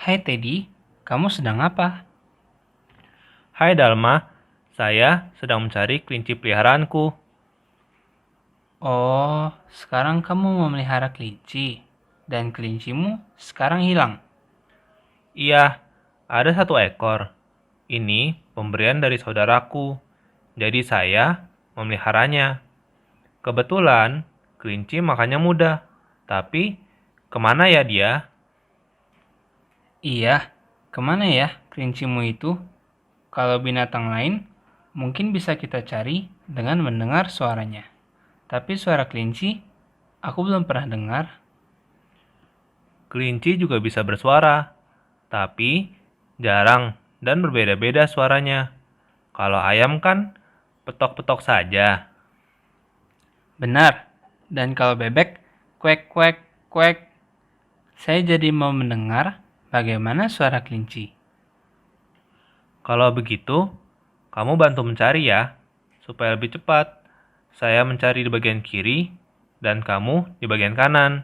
Hai Teddy, kamu sedang apa? Hai Dalma, saya sedang mencari kelinci peliharaanku. Oh, sekarang kamu memelihara kelinci, dan kelincimu sekarang hilang. Iya, ada satu ekor. Ini pemberian dari saudaraku, jadi saya memeliharanya. Kebetulan, kelinci makannya mudah. Tapi, kemana ya dia? Iya, kemana ya kelincimu itu? Kalau binatang lain, mungkin bisa kita cari dengan mendengar suaranya. Tapi suara kelinci, aku belum pernah dengar. Kelinci juga bisa bersuara, tapi jarang dan berbeda-beda suaranya. Kalau ayam kan petok-petok saja. Benar, dan kalau bebek, kuek kuek kuek. Saya jadi mau mendengar bagaimana suara kelinci. Kalau begitu, kamu bantu mencari ya, supaya lebih cepat. Saya mencari di bagian kiri, dan kamu di bagian kanan.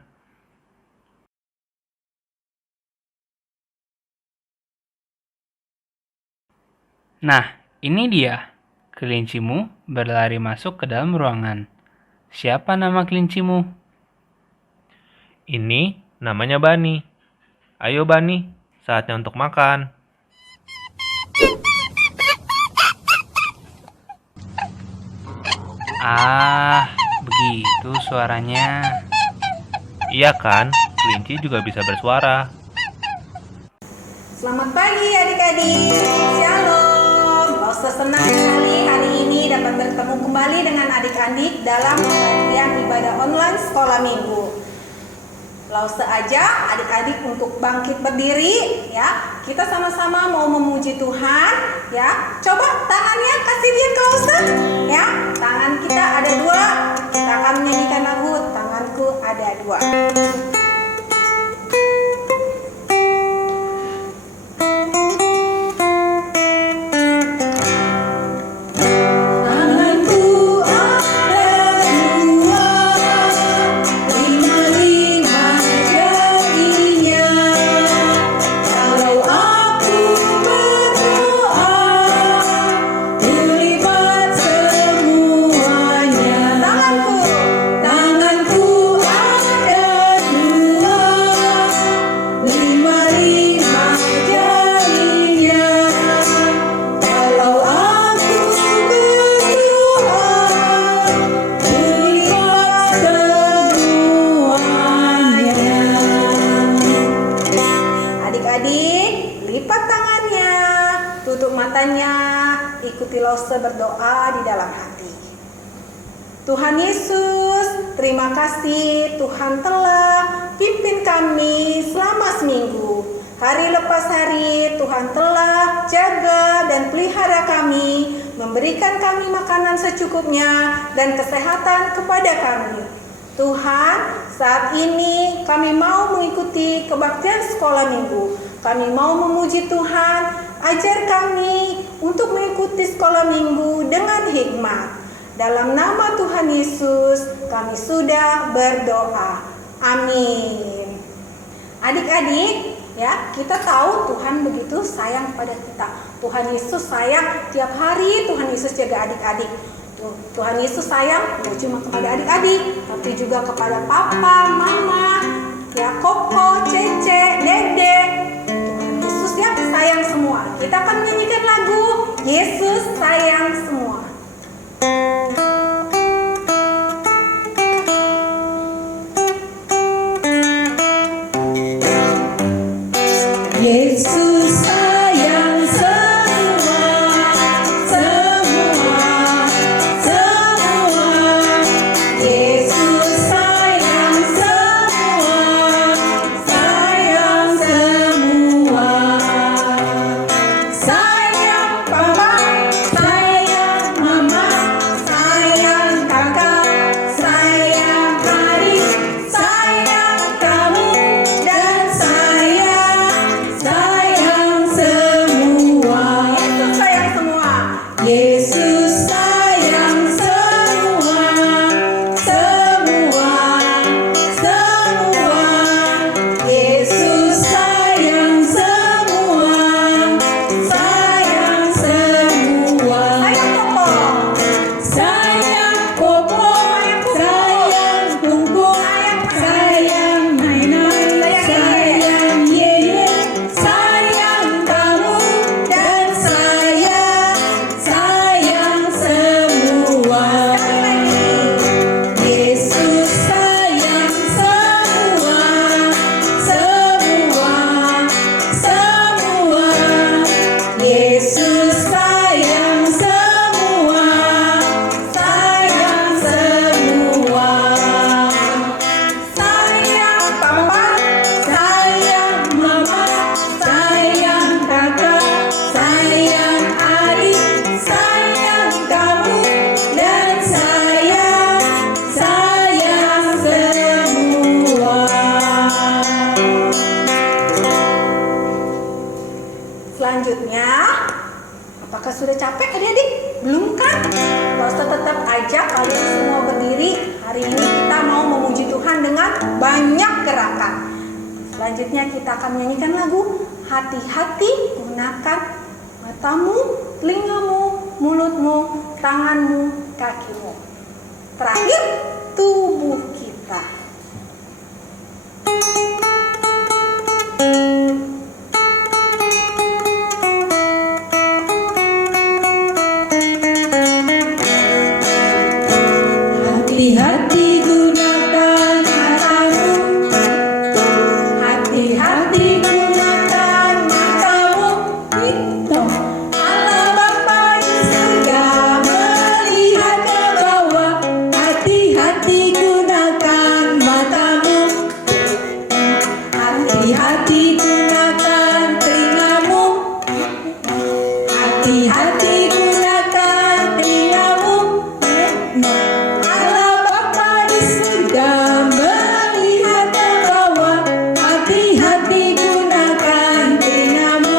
Nah, ini dia. Kelincimu berlari masuk ke dalam ruangan. Siapa nama kelincimu? Ini namanya Bani. Ayo Bani, saatnya untuk makan. Ah, begitu suaranya. Iya kan, kelinci juga bisa bersuara. Selamat pagi adik-adik, Shalom. Lause senang sekali hari ini dapat bertemu kembali dengan adik-adik dalam pengajian ibadah online sekolah minggu. Lause aja adik-adik untuk bangkit berdiri ya. Kita sama-sama mau memuji Tuhan ya. Coba tangannya kasih lihat ke Lause ya. Tangan kita ada dua. Kita akan menyanyikan lagu Tanganku Ada Dua. Ikuti Lause berdoa di dalam hati. Tuhan Yesus, terima kasih Tuhan telah pimpin kami selama seminggu. Hari lepas hari Tuhan telah jaga dan pelihara kami, memberikan kami makanan secukupnya dan kesehatan kepada kami. Tuhan, saat ini kami mau mengikuti kebaktian sekolah minggu. Kami mau memuji Tuhan, ajar kami untuk mengikuti sekolah minggu dengan hikmat. Dalam nama Tuhan Yesus, kami sudah berdoa. Amin. Adik-adik, ya, kita tahu Tuhan begitu sayang pada kita. Tuhan Yesus sayang tiap hari, Tuhan Yesus jaga adik-adik. Tuhan Yesus sayang bukan cuma kepada adik-adik, tapi juga kepada papa, mama, ya, koko, cece, dede. Tuhan Yesus ya sayang semua. Kita akan menyanyikan lagu Yesus sayang semua. Yesus sayang semua, semua, semua. Yesus sayang semua, sayang semua. Sayang papa, Selanjutnya, apakah sudah capek adik-adik? Belum kan? Lause tetap ajak kalian semua berdiri. Hari ini kita mau memuji Tuhan dengan banyak gerakan. Selanjutnya kita akan menyanyikan lagu Hati-hati gunakan matamu, telingamu, mulutmu, tanganmu, kakimu. Terakhir, tubuh kita. Hati-hati gunakan matamu, hati-hati gunakan matamu. Itu Allah Bapa di surga melihat ke bawah. Hati-hati gunakan matamu, hati-hati gunakan telingamu, hati-hati gunakan telingamu. Allah Bapa di surga melihat ke bawah. Hati-hati gunakan telingamu,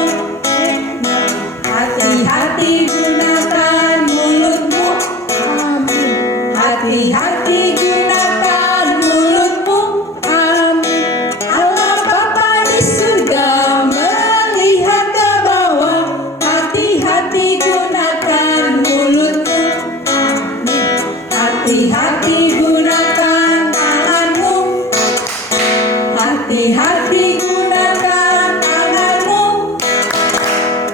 hati-hati gunakan mulutmu. Amin. Hati-hati gunakan mulutmu. Amin. Allah Bapa di surga melihat ke bawah. Hati-hati gunakan mulutmu. Amin. Hati-hati gunakan tanganmu, hati-hati gunakan tanganmu.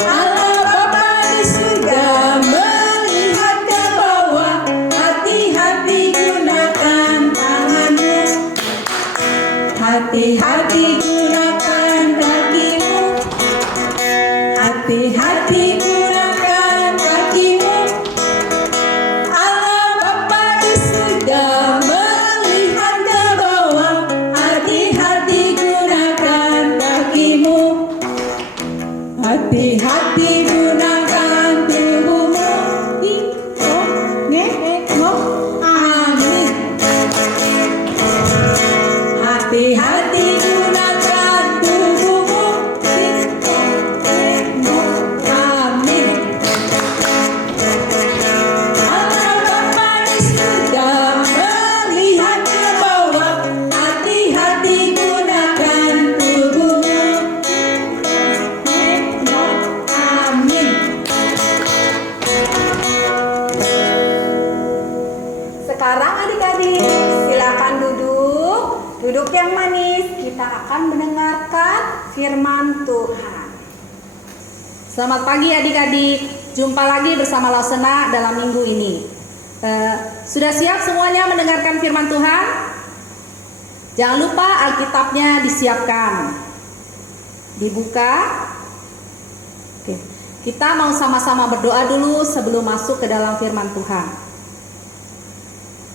Allah Bapa di surga melihat ke bawah. Hati-hati gunakan tanganmu, hati-hati gunakan kakimu, hati-hati gunakan kakimu. Allah Bapa di surga melihat ke bawah. Hati-hati gunakan kakimu, hati-hati gunakan tubuhmu. Amin. Hati-hati gunakan tubuhmu. Amin. Allah Bapa di surga melihat ke bawah. Hati-hati gunakan tubuhmu. Amin. Sekarang adik-adik, silakan duduk. Duduk yang manis. Kita akan mendengarkan firman Tuhan. Selamat pagi adik-adik. Jumpa lagi bersama Lausena dalam minggu ini. Sudah siap semuanya mendengarkan firman Tuhan? Jangan lupa Alkitabnya disiapkan. Dibuka. Oke. Kita mau sama-sama berdoa dulu sebelum masuk ke dalam firman Tuhan.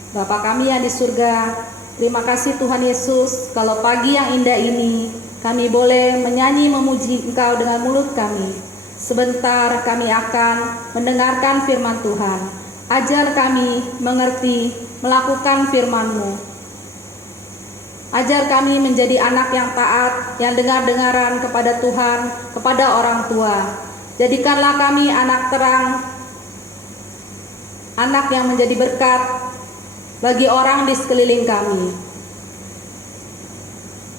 Bapa kami yang di surga, terima kasih Tuhan Yesus, kalau pagi yang indah ini kami boleh menyanyi memuji Engkau dengan mulut kami. Sebentar kami akan mendengarkan firman Tuhan. Ajar kami mengerti, melakukan firman-Mu. Ajar kami menjadi anak yang taat, yang dengar-dengaran kepada Tuhan, kepada orang tua. Jadikanlah kami anak terang, anak yang menjadi berkat bagi orang di sekeliling kami.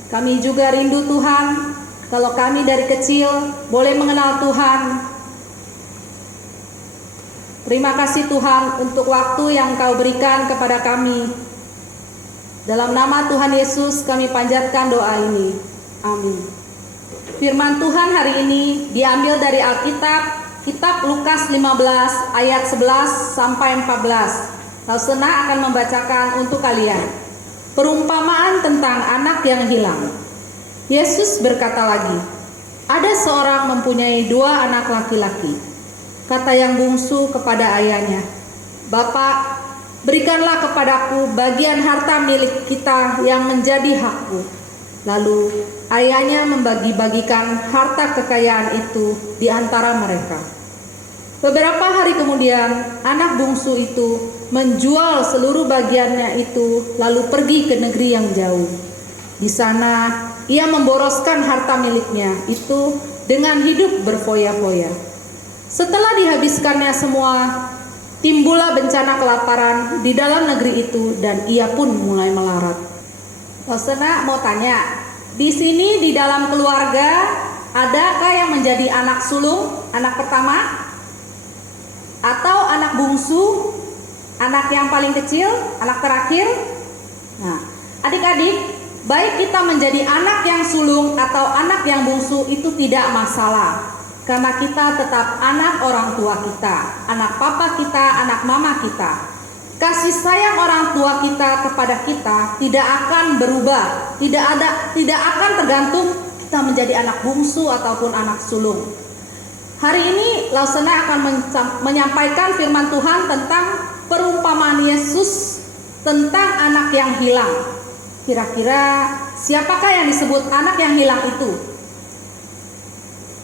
Kami juga rindu Tuhan, kalau kami dari kecil boleh mengenal Tuhan. Terima kasih Tuhan untuk waktu yang Kau berikan kepada kami. Dalam nama Tuhan Yesus kami panjatkan doa ini. Amin. Firman Tuhan hari ini diambil dari Alkitab, Kitab Lukas 15 ayat 11 sampai 14. Lausena akan membacakan untuk kalian. Perumpamaan tentang anak yang hilang. Yesus berkata lagi, ada seorang mempunyai 2 anak laki-laki. Kata yang bungsu kepada ayahnya, Bapak, berikanlah kepadaku bagian harta milik kita yang menjadi hakku. Lalu ayahnya membagi-bagikan harta kekayaan itu di antara mereka. Beberapa hari kemudian, anak bungsu itu menjual seluruh bagiannya itu, lalu pergi ke negeri yang jauh. Di sana, ia memboroskan harta miliknya itu dengan hidup berfoya-foya. Setelah dihabiskannya semua, timbullah bencana kelaparan di dalam negeri itu dan ia pun mulai melarat. Laksana mau tanya, di sini di dalam keluarga adakah yang menjadi anak sulung, anak pertama? Atau anak bungsu, anak yang paling kecil, anak terakhir? Nah, adik-adik, baik kita menjadi anak yang sulung atau anak yang bungsu itu tidak masalah. Karena kita tetap anak orang tua kita, anak papa kita, anak mama kita. Kasih sayang orang tua kita kepada kita tidak akan berubah, tidak akan tergantung kita menjadi anak bungsu ataupun anak sulung. Hari ini Lausena akan menyampaikan firman Tuhan tentang perumpamaan Yesus tentang anak yang hilang. Kira-kira siapakah yang disebut anak yang hilang itu?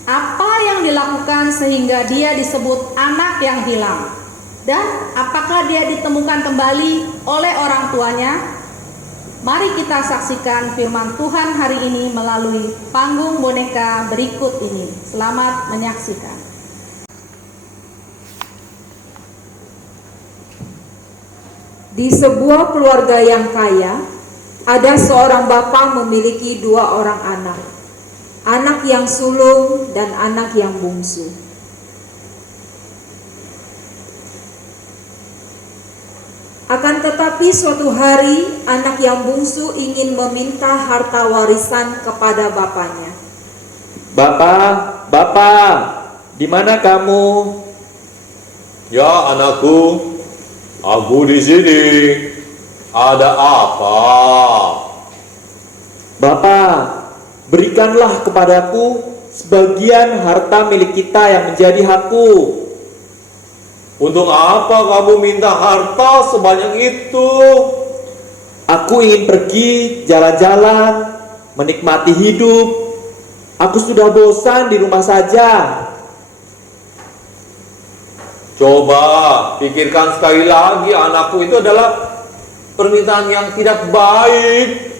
Apa yang dilakukan sehingga dia disebut anak yang hilang? Dan apakah dia ditemukan kembali oleh orang tuanya? Mari kita saksikan firman Tuhan hari ini melalui panggung boneka berikut ini. Selamat menyaksikan. Di sebuah keluarga yang kaya, ada seorang bapak memiliki 2 orang anak, anak yang sulung dan anak yang bungsu. Akan tetapi suatu hari anak yang bungsu ingin meminta harta warisan kepada bapaknya. Bapak, di mana kamu? Ya anakku, aku di sini. Ada apa? Bapak, berikanlah kepadaku sebagian harta milik kita yang menjadi hakku. Untuk apa kamu minta harta sebanyak itu? Aku ingin pergi jalan-jalan, menikmati hidup. Aku sudah bosan di rumah saja. Coba pikirkan sekali lagi, anakku, itu adalah permintaan yang tidak baik.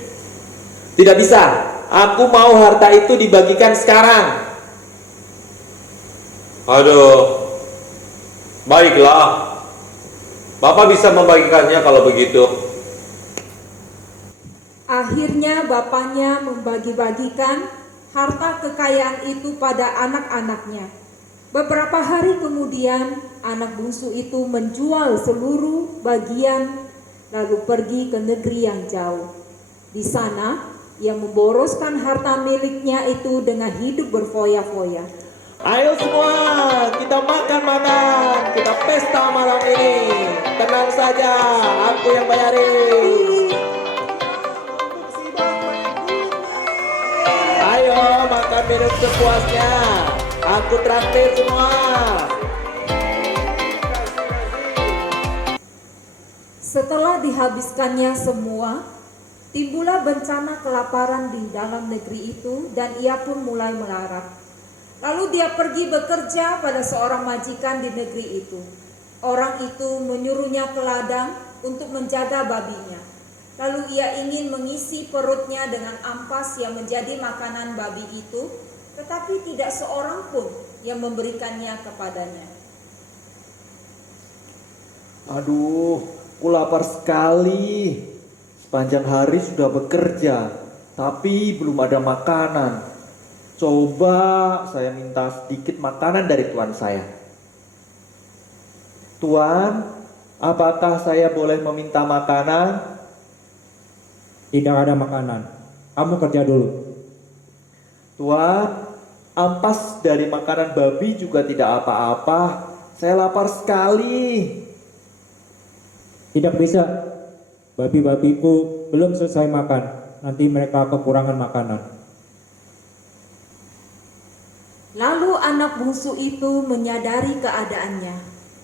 Tidak bisa, aku mau harta itu dibagikan sekarang. Aduh, baiklah. Bapak bisa membagikannya kalau begitu. Akhirnya bapaknya membagi-bagikan harta kekayaan itu pada anak-anaknya. Beberapa hari kemudian, anak bungsu itu menjual seluruh bagian lalu pergi ke negeri yang jauh. Di sana, ia memboroskan harta miliknya itu dengan hidup berfoya-foya. Ayo semua, kita makan, kita pesta malam ini. Tenang saja, aku yang bayarin. Ayo makan minum sepuasnya, aku traktir semua. Setelah dihabiskannya semua, timbullah bencana kelaparan di dalam negeri itu dan ia pun mulai melarat. Lalu dia pergi bekerja pada seorang majikan di negeri itu. Orang itu menyuruhnya ke ladang untuk menjaga babinya. Lalu ia ingin mengisi perutnya dengan ampas yang menjadi makanan babi itu, tetapi tidak seorang pun yang memberikannya kepadanya. Aduh, aku lapar sekali. Sepanjang hari sudah bekerja, tapi belum ada makanan. Coba saya minta sedikit makanan dari tuan saya. Tuan, apakah saya boleh meminta makanan? Tidak ada makanan. Kamu kerja dulu. Tuan, ampas dari makanan babi juga tidak apa-apa. Saya lapar sekali. Tidak bisa. Babi-babiku belum selesai makan. Nanti mereka kekurangan makanan. Lalu anak bungsu itu menyadari keadaannya,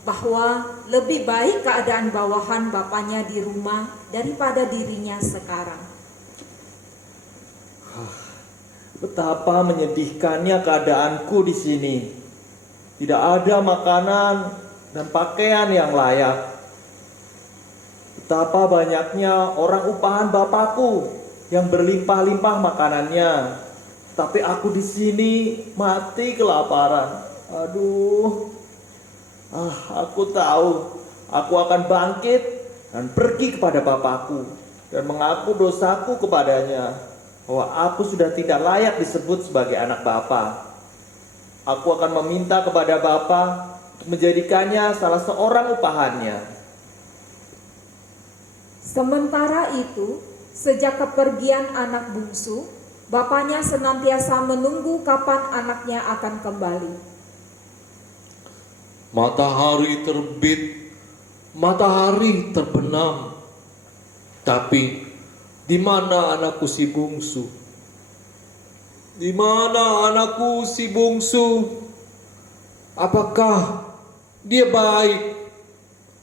bahwa lebih baik keadaan bawahan bapaknya di rumah daripada dirinya sekarang. Betapa menyedihkannya keadaanku di sini. Tidak ada makanan dan pakaian yang layak. Betapa banyaknya orang upahan bapakku yang berlimpah-limpah makanannya. Tapi aku di sini mati kelaparan. Aduh. Aku tahu. Aku akan bangkit dan pergi kepada bapakku dan mengaku dosaku kepadanya, bahwa aku sudah tidak layak disebut sebagai anak bapa. Aku akan meminta kepada bapa untuk menjadikannya salah seorang upahannya. Sementara itu, sejak kepergian anak bungsu, bapaknya senantiasa menunggu kapan anaknya akan kembali. Matahari terbit, matahari terbenam. Tapi di mana anakku si bungsu? Di mana anakku si bungsu? Apakah dia baik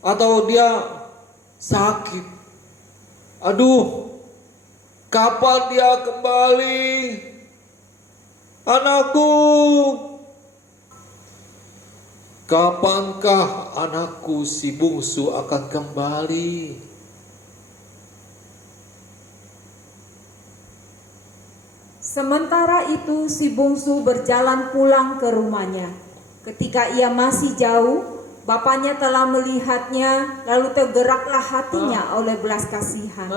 atau dia sakit? Aduh, kapan dia kembali? Anakku, kapankah anakku si bungsu akan kembali? Sementara itu si bungsu berjalan pulang ke rumahnya. Ketika ia masih jauh, bapaknya telah melihatnya, lalu tergeraklah hatinya oleh belas kasihan.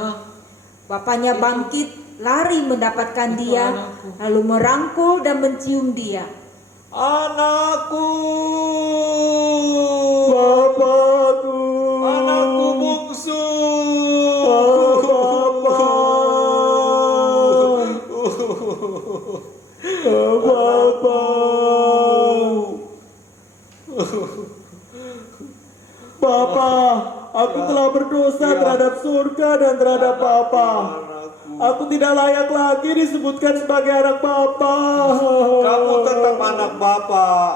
Bapaknya bangkit, lari mendapatkan dia, lalu merangkul dan mencium dia. Anakku, Bapakku, anakku bungsu. Bapa, aku telah berdosa terhadap surga dan terhadap Bapa. Aku tidak layak lagi disebutkan sebagai anak Bapa. Kamu tetap anak Bapak.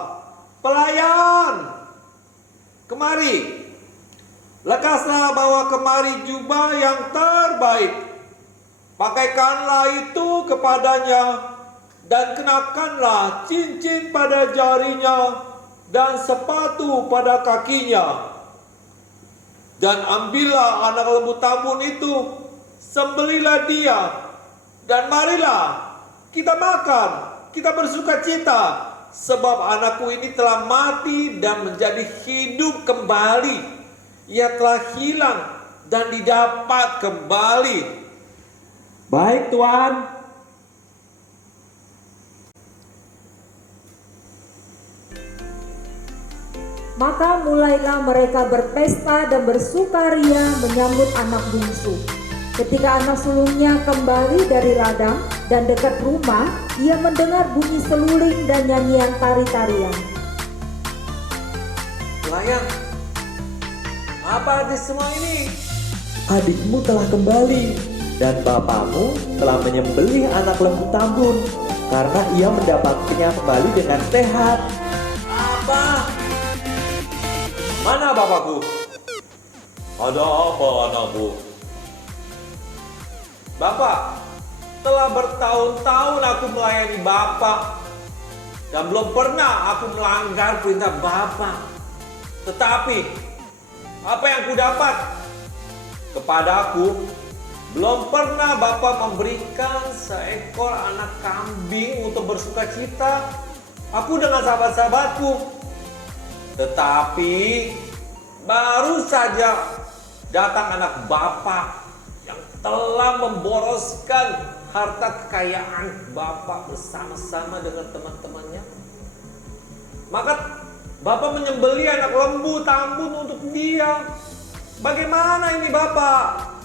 Pelayan, kemari. Lekaslah bawa kemari jubah yang terbaik. Pakaikanlah itu kepadanya dan kenakanlah cincin pada jarinya dan sepatu pada kakinya. Dan ambillah anak lembu tambun itu, sembelilah dia, dan marilah kita makan, kita bersuka cita, sebab anakku ini telah mati dan menjadi hidup kembali. Ia telah hilang dan didapat kembali. Baik, Tuan. Maka mulailah mereka berpesta dan bersukaria menyambut anak bungsu. Ketika anak sulungnya kembali dari ladang dan dekat rumah, ia mendengar bunyi seluling dan nyanyian tari-tarian. Pelayan, apa arti semua ini? Adikmu telah kembali dan bapakmu telah menyembelih anak lembu tambun karena ia mendapatkannya kembali dengan sehat. Apa? Mana bapakku? Ada apa anakku? Bapak, telah bertahun-tahun aku melayani Bapak dan belum pernah aku melanggar perintah Bapak. Tetapi apa yang ku dapat kepadaku, belum pernah Bapak memberikan seekor anak kambing untuk bersuka cita aku dengan sahabat-sahabatku. Tetapi baru saja datang anak Bapak yang telah memboroskan harta kekayaan Bapak bersama-sama dengan teman-temannya. Maka Bapak menyembelih anak lembu tambun untuk dia. Bagaimana ini Bapak?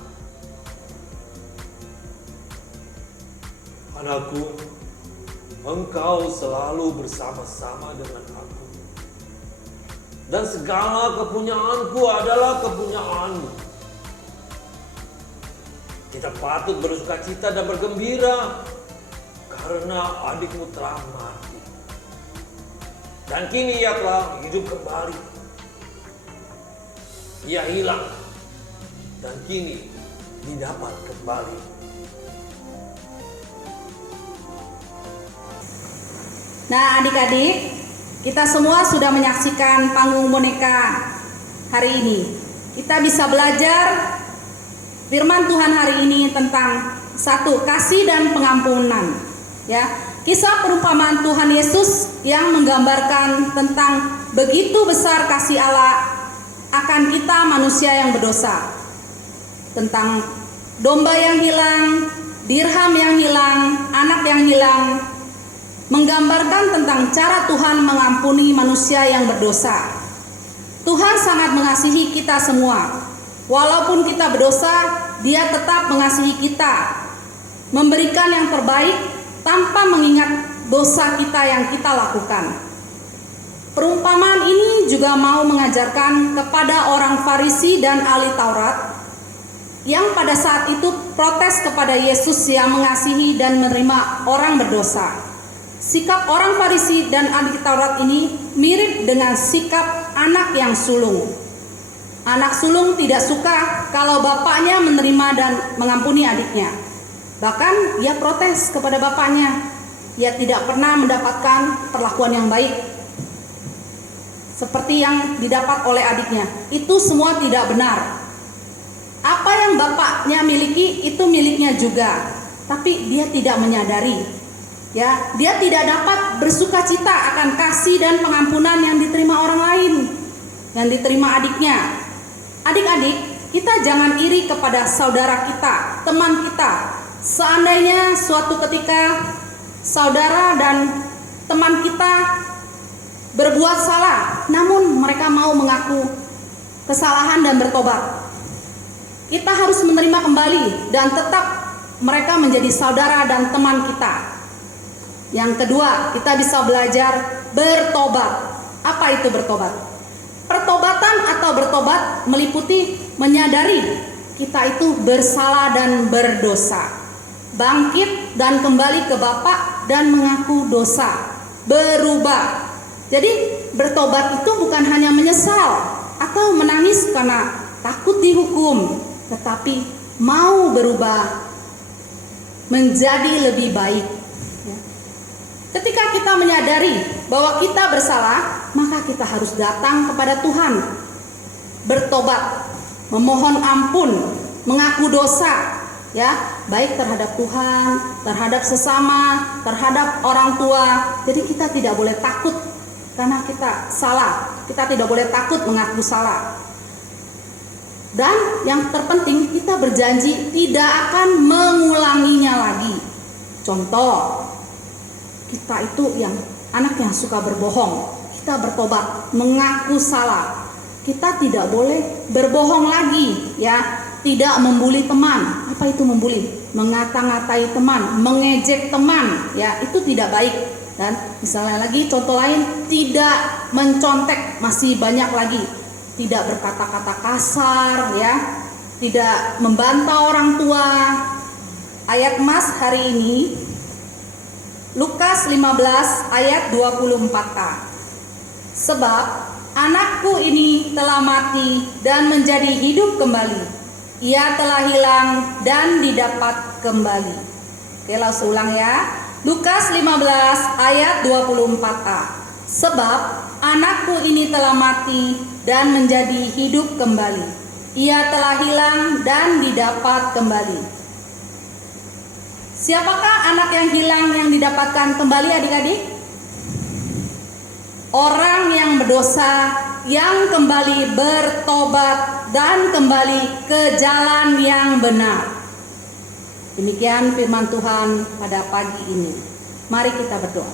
Anakku, engkau selalu bersama-sama dengan aku. Dan segala kepunyaanku adalah kepunyaanmu. Kita patut bersuka cita dan bergembira karena adikmu telah mati. Dan kini ia telah hidup kembali. Ia hilang dan kini didapat kembali. Nah adik-adik, kita semua sudah menyaksikan panggung boneka hari ini. Kita bisa belajar firman Tuhan hari ini tentang satu, kasih dan pengampunan. Ya, kisah perumpamaan Tuhan Yesus yang menggambarkan tentang begitu besar kasih Allah akan kita manusia yang berdosa. Tentang domba yang hilang, dirham yang hilang, anak yang hilang, menggambarkan tentang cara Tuhan mengampuni manusia yang berdosa. Tuhan sangat mengasihi kita semua. Walaupun kita berdosa, Dia tetap mengasihi kita, memberikan yang terbaik tanpa mengingat dosa kita yang kita lakukan. Perumpamaan ini juga mau mengajarkan kepada orang Farisi dan ahli Taurat yang pada saat itu protes kepada Yesus yang mengasihi dan menerima orang berdosa. Sikap orang Farisi dan ahli Taurat ini mirip dengan sikap anak yang sulung. Anak sulung tidak suka kalau bapaknya menerima dan mengampuni adiknya. Bahkan ia protes kepada bapaknya. Ia tidak pernah mendapatkan perlakuan yang baik seperti yang didapat oleh adiknya. Itu semua tidak benar. Apa yang bapaknya miliki itu miliknya juga, tapi dia tidak menyadari. Ya, dia tidak dapat bersukacita akan kasih dan pengampunan yang diterima orang lain, yang diterima adiknya. Adik-adik, kita jangan iri kepada saudara kita, teman kita. Seandainya suatu ketika saudara dan teman kita berbuat salah, namun mereka mau mengaku kesalahan dan bertobat, kita harus menerima kembali dan tetap mereka menjadi saudara dan teman kita. Yang kedua, kita bisa belajar bertobat. Apa itu bertobat? Pertobatan atau bertobat meliputi menyadari kita itu bersalah dan berdosa, bangkit dan kembali ke Bapa dan mengaku dosa, berubah. Jadi bertobat itu bukan hanya menyesal atau menangis karena takut dihukum, tetapi mau berubah menjadi lebih baik. Ketika kita menyadari bahwa kita bersalah, maka kita harus datang kepada Tuhan, bertobat, memohon ampun, mengaku dosa, ya, baik terhadap Tuhan, terhadap sesama, terhadap orang tua. Jadi kita tidak boleh takut karena kita salah. Kita tidak boleh takut mengaku salah. Dan yang terpenting, kita berjanji tidak akan mengulanginya lagi. Contoh, kita itu yang anak yang suka berbohong, kita bertobat, mengaku salah. Kita tidak boleh berbohong lagi, ya. Tidak membuli teman. Apa itu membuli? Mengata-ngatai teman, mengejek teman, ya, itu tidak baik. Dan misalnya lagi contoh lain, tidak mencontek, masih banyak lagi. Tidak berkata-kata kasar, ya. Tidak membantah orang tua. Ayat emas hari ini Lukas 15 ayat 24a. Sebab anakku ini telah mati dan menjadi hidup kembali. Ia telah hilang dan didapat kembali. Oke, langsung ulang ya. Lukas 15 ayat 24a. Sebab anakku ini telah mati dan menjadi hidup kembali. Ia telah hilang dan didapat kembali. Siapakah anak yang hilang yang didapatkan kembali, adik-adik? Orang yang berdosa yang kembali bertobat dan kembali ke jalan yang benar. Demikian firman Tuhan pada pagi ini. Mari kita berdoa.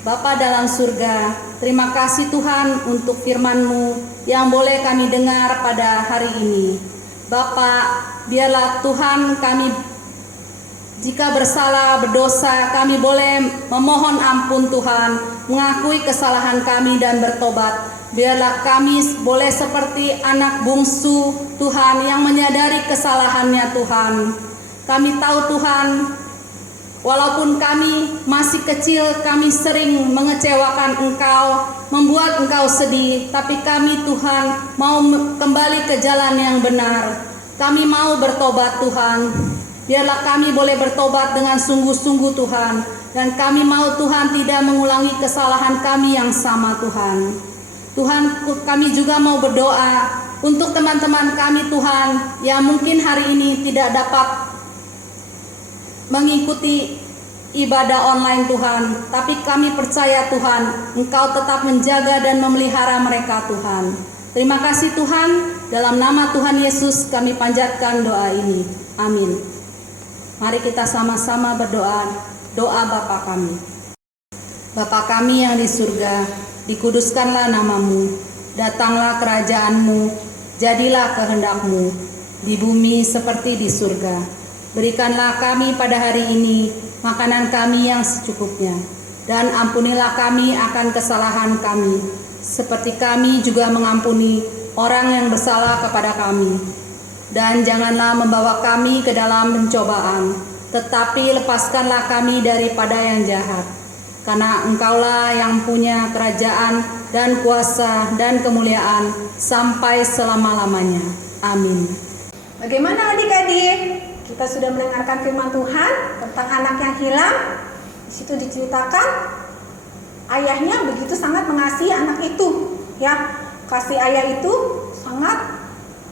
Bapa dalam surga, terima kasih Tuhan untuk firman-Mu yang boleh kami dengar pada hari ini. Bapa, biarlah Tuhan kami jika bersalah, berdosa, kami boleh memohon ampun Tuhan, mengakui kesalahan kami dan bertobat. Biarlah kami boleh seperti anak bungsu Tuhan yang menyadari kesalahannya Tuhan. Kami tahu Tuhan, walaupun kami masih kecil, kami sering mengecewakan Engkau, membuat Engkau sedih. Tapi kami Tuhan mau kembali ke jalan yang benar. Kami mau bertobat Tuhan. Biarlah kami boleh bertobat dengan sungguh-sungguh Tuhan. Dan kami mau Tuhan tidak mengulangi kesalahan kami yang sama Tuhan. Tuhan, kami juga mau berdoa untuk teman-teman kami Tuhan yang mungkin hari ini tidak dapat mengikuti ibadah online Tuhan, tapi kami percaya Tuhan, Engkau tetap menjaga dan memelihara mereka Tuhan. Terima kasih Tuhan, dalam nama Tuhan Yesus kami panjatkan doa ini. Amin. Mari kita sama-sama berdoa, doa Bapa kami. Bapa kami yang di surga, dikuduskanlah namamu, datanglah kerajaanmu, jadilah kehendak-mu, di bumi seperti di surga. Berikanlah kami pada hari ini makanan kami yang secukupnya, dan ampunilah kami akan kesalahan kami, seperti kami juga mengampuni orang yang bersalah kepada kami. Dan janganlah membawa kami ke dalam pencobaan, tetapi lepaskanlah kami daripada yang jahat. Karena Engkaulah yang punya kerajaan dan kuasa dan kemuliaan sampai selama-lamanya. Amin. Bagaimana adik-adik? Kita sudah mendengarkan firman Tuhan tentang anak yang hilang. Di situ diceritakan ayahnya begitu sangat mengasihi anak itu, ya. Kasih ayah itu sangat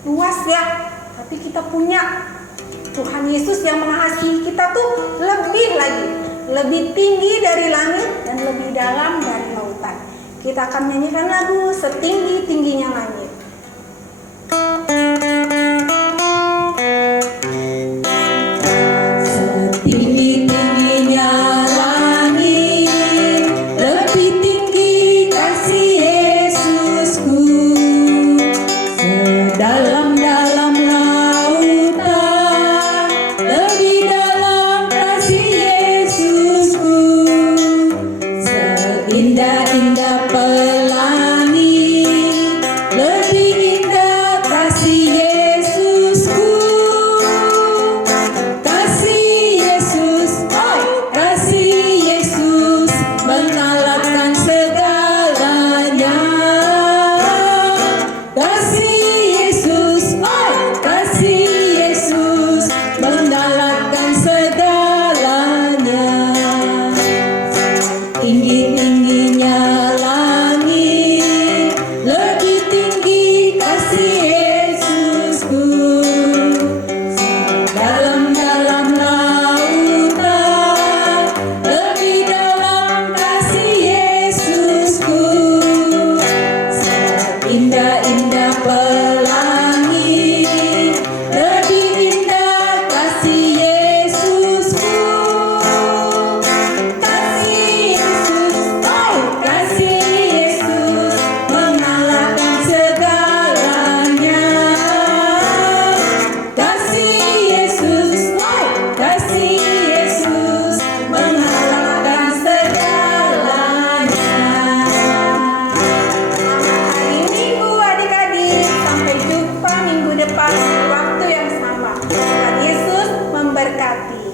luas, ya. Tapi kita punya Tuhan Yesus yang mengasihi kita tuh lebih lagi, lebih tinggi dari langit dan lebih dalam dari lautan. Kita akan menyanyikan lagu Setinggi-tingginya Langit. Waktu yang sama. Tuhan Yesus memberkati.